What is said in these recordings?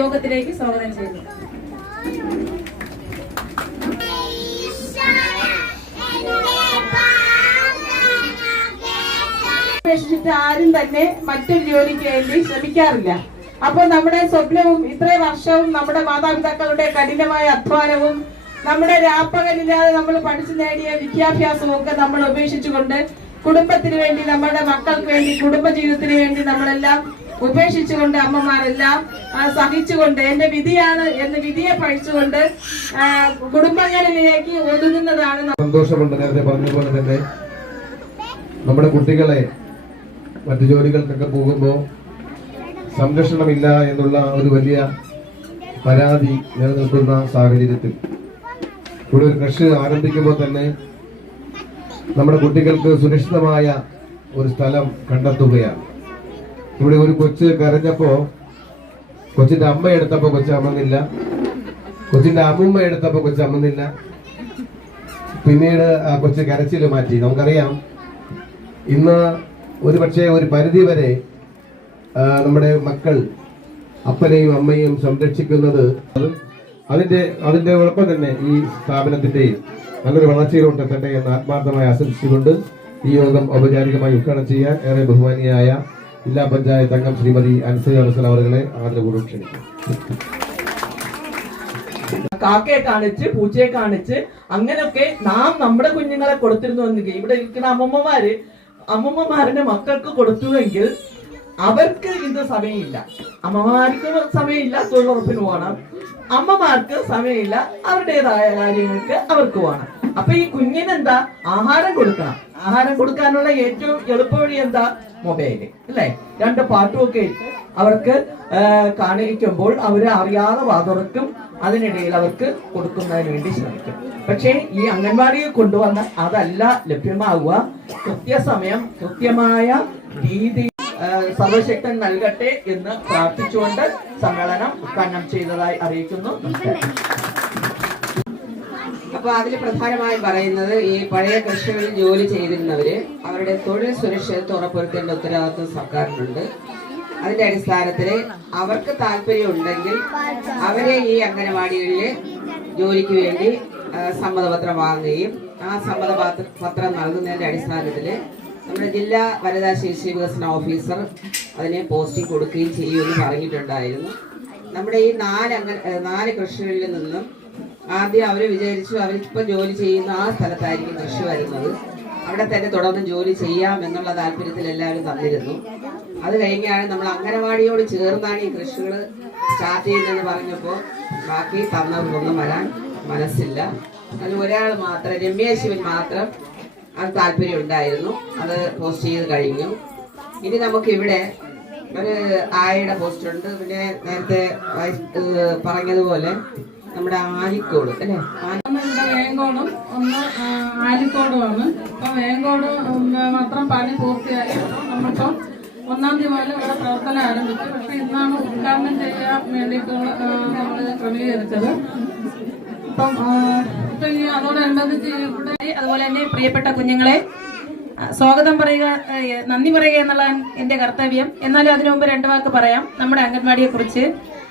യോഗത്തിലേക്ക് സ്വാഗതം ചെയ്യുന്നു. അപേക്ഷിച്ചിട്ട് ആരും തന്നെ മറ്റൊരു ജോലിക്ക് വേണ്ടി ശ്രമിക്കാറില്ല. അപ്പൊ നമ്മുടെ സ്വപ്നവും ഇത്രയും വർഷവും നമ്മുടെ മാതാപിതാക്കളുടെ കഠിനമായ അധ്വാനവും നമ്മുടെ രാപ്പകലില്ലാതെ നമ്മൾ പഠിച്ചു നേടിയ വിദ്യാഭ്യാസവും ഒക്കെ നമ്മൾ ഉപേക്ഷിച്ചുകൊണ്ട് കുടുംബത്തിന് വേണ്ടി, നമ്മുടെ മക്കൾക്ക് വേണ്ടി, കുടുംബജീവിതത്തിന് വേണ്ടി നമ്മളെല്ലാം ഉപേക്ഷിച്ചുകൊണ്ട് അമ്മമാരെല്ലാം സഹിച്ചുകൊണ്ട് എന്റെ വിധിയാണ് എന്ന് വിധിയെ പഴിച്ചുകൊണ്ട് കുടുംബങ്ങളിലേക്ക് ഒതുങ്ങുന്നതാണ്. സന്തോഷമുണ്ട്. നേരത്തെ പറഞ്ഞതുപോലെ തന്നെ നമ്മുടെ കുട്ടികളെ മറ്റു ജോലികൾക്കൊക്കെ പോകുമ്പോൾ സംരക്ഷണമില്ല എന്നുള്ള ഒരു വലിയ പരാതി നിലനിൽക്കുന്ന സാഹചര്യത്തിൽ ഇവിടെ ഒരു കൃഷി ആരംഭിക്കുമ്പോൾ തന്നെ നമ്മുടെ കുട്ടികൾക്ക് സുരക്ഷിതമായ ഒരു സ്ഥലം കണ്ടെത്തുകയാണ്. ഇവിടെ ഒരു കൊച്ച് കരഞ്ഞപ്പോ കൊച്ചിന്റെ അമ്മ എടുത്തപ്പോ കൊച്ചു അമ്മന്നില്ല, കൊച്ചിന്റെ അമ്മുമ്മ എടുത്തപ്പോ കൊച്ചു അമ്മന്നില്ല. പിന്നീട് ആ കൊച്ചു കരച്ചില് മാറ്റി. നമുക്കറിയാം, ഇന്ന് ഒരുപക്ഷെ ഒരു പരിധി വരെ നമ്മുടെ മക്കൾ അപ്പനെയും അമ്മയും സംരക്ഷിക്കുന്നത് അതിന്റെ ഒപ്പം തന്നെ ഈ സ്ഥാപനത്തിന്റെയും നല്ലൊരു വളർച്ചയിലോട്ട് എത്തട്ടെ എന്ന് ആത്മാർത്ഥമായി ആശംസിച്ചുകൊണ്ട് ഈ യോഗം ഔപചാരികമായി ഉദ്ഘാടനം ചെയ്യാൻ ഏറെ ബഹുമാനിയായ ജില്ലാ പഞ്ചായത്ത് അംഗം ശ്രീമതി അൻസരി അൻസൽ അവരെ ആദരപൂർവ്വം ക്ഷണിക്കും. കാക്കയെ കാണിച്ച്, പൂച്ചയെ കാണിച്ച്, അങ്ങനെയൊക്കെ നാം നമ്മുടെ കുഞ്ഞുങ്ങളെ കൊടുത്തിരുന്നുവെങ്കിൽ ഇവിടെ ഇരിക്കുന്ന അമ്മമ്മമാരുടെ മക്കൾക്ക് കൊടുത്തുവെങ്കിൽ അവർക്ക് ഇത് സമയമില്ല. അമ്മമാർക്ക് സമയമില്ല, തൊഴിലുറപ്പിന് പോകണം. അമ്മമാർക്ക് സമയമില്ല, അവരുടേതായ കാര്യങ്ങൾക്ക് അവർക്ക് പോകണം. അപ്പൊ ഈ കുഞ്ഞിനെന്താ ആഹാരം കൊടുക്കണം. ആഹാരം കൊടുക്കാനുള്ള ഏറ്റവും എളുപ്പവഴി എന്താ? മൊബൈല്, അല്ലെ? രണ്ട് പാട്ടുമൊക്കെ ഇട്ട് അവർക്ക് കാണിക്കുമ്പോൾ അവര് അറിയാതെ വാതുറക്കും. അതിനിടയിൽ അവർക്ക് കൊടുക്കുന്നതിന് വേണ്ടി ശ്രമിക്കും. പക്ഷേ ഈ അംഗൻവാടിയിൽ കൊണ്ടുവന്ന അതല്ല ലഭ്യമാവുക. കൃത്യസമയം, കൃത്യമായ രീതി സർവശക്തൻ നൽകട്ടെ എന്ന് പ്രാർത്ഥിച്ചുകൊണ്ട് സമ്മേളനം ഉദ്ഘാടനം ചെയ്തതായി അറിയിക്കുന്നു. അപ്പൊ അതിൽ പ്രധാനമായും പറയുന്നത്, ഈ പഴയ കൃഷികളിൽ ജോലി ചെയ്തിരുന്നവര് അവരുടെ തൊഴിൽ സുരക്ഷിതത്വം ഉറപ്പുവരുത്തേണ്ട ഉത്തരവാദിത്വം സർക്കാരിനുണ്ട്. അതിന്റെ അടിസ്ഥാനത്തിൽ അവർക്ക് താല്പര്യം ഉണ്ടെങ്കിൽ അവരെ ഈ അംഗനവാടികളില് ജോലിക്ക് വേണ്ടി സമ്മതപത്രം വാങ്ങുകയും ആ സമ്മതപത്രം നൽകുന്നതിന്റെ അടിസ്ഥാനത്തിൽ നമ്മുടെ ജില്ലാ വനിതാ ശിശു വികസന ഓഫീസർ അതിനെ പോസ്റ്റിംഗ് കൊടുക്കുകയും ചെയ്യുമെന്ന് പറഞ്ഞിട്ടുണ്ടായിരുന്നു. നമ്മുടെ ഈ നാല് കൃഷികളിൽ നിന്നും ആദ്യം അവർ വിചാരിച്ചു അവരിപ്പോൾ ജോലി ചെയ്യുന്ന ആ സ്ഥലത്തായിരിക്കും കൃഷി വരുന്നത്, അവിടെ തന്നെ തുടർന്ന് ജോലി ചെയ്യാം എന്നുള്ള താല്പര്യത്തിൽ എല്ലാവരും തന്നിരുന്നു. അത് കഴിഞ്ഞാണ് നമ്മൾ അംഗനവാടിയോട് ചേർന്നാണ് ഈ കൃഷികൾ സ്റ്റാർട്ട് ചെയ്യുന്നതെന്ന് പറഞ്ഞപ്പോൾ ബാക്കി തന്നവർക്കൊന്നും വരാൻ മനസ്സില്ല. അതിൽ ഒരാൾ മാത്രം, രമ്യ ശിവൻ മാത്രം അത് താല്പര്യം ഉണ്ടായിരുന്നു. അത് പോസ്റ്റ് ചെയ്ത് കഴിഞ്ഞു. ഇനി നമുക്കിവിടെ ഒരു ആയയുടെ പോസ്റ്റ് ഉണ്ട്. പിന്നെ നേരത്തെ പറഞ്ഞതുപോലെ നമ്മുടെ ആലിക്കോട്, അല്ലെ? വേങ്കോടും ഒന്ന് ആലിക്കോടുമാണ്. അപ്പൊ വേങ്കോട് മാത്രം പണി പൂർത്തിയായി. നമ്മളിപ്പം 1-ാം തീയതി മുതൽ ഇവിടെ പ്രവർത്തനം ആരംഭിച്ചു. പക്ഷെ ഇന്നാണ് ഉദ്ഘാടനം ചെയ്യാൻ വേണ്ടിയിട്ടുള്ള നമ്മൾ ക്രമീകരിച്ചത്. അപ്പം അതോടനുബന്ധിച്ച് ഇവിടെ അതുപോലെ തന്നെ പ്രിയപ്പെട്ട കുഞ്ഞുങ്ങളെ സ്വാഗതം പറയുക, നന്ദി പറയുക എന്നുള്ളതാണ് എന്റെ കർത്തവ്യം. എന്നാലും അതിനു മുമ്പ് 2 വാക്ക് പറയാം നമ്മുടെ അംഗൻവാടിയെ കുറിച്ച്.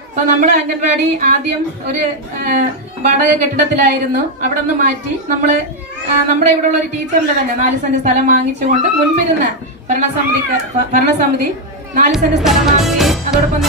അപ്പൊ നമ്മുടെ അംഗൻവാടി ആദ്യം ഒരു വാടക കെട്ടിടത്തിലായിരുന്നു. അവിടെ നിന്ന് മാറ്റി നമ്മുടെ ഇവിടെയുള്ള ഒരു ടീച്ചറിന്റെ തന്നെ 4 സെന്റ് സ്ഥലം വാങ്ങിച്ചുകൊണ്ട് മുൻപിരുന്ന ഭരണസമിതി 4 സെന്റ് സ്ഥലം വാങ്ങുകയും അതോടൊപ്പം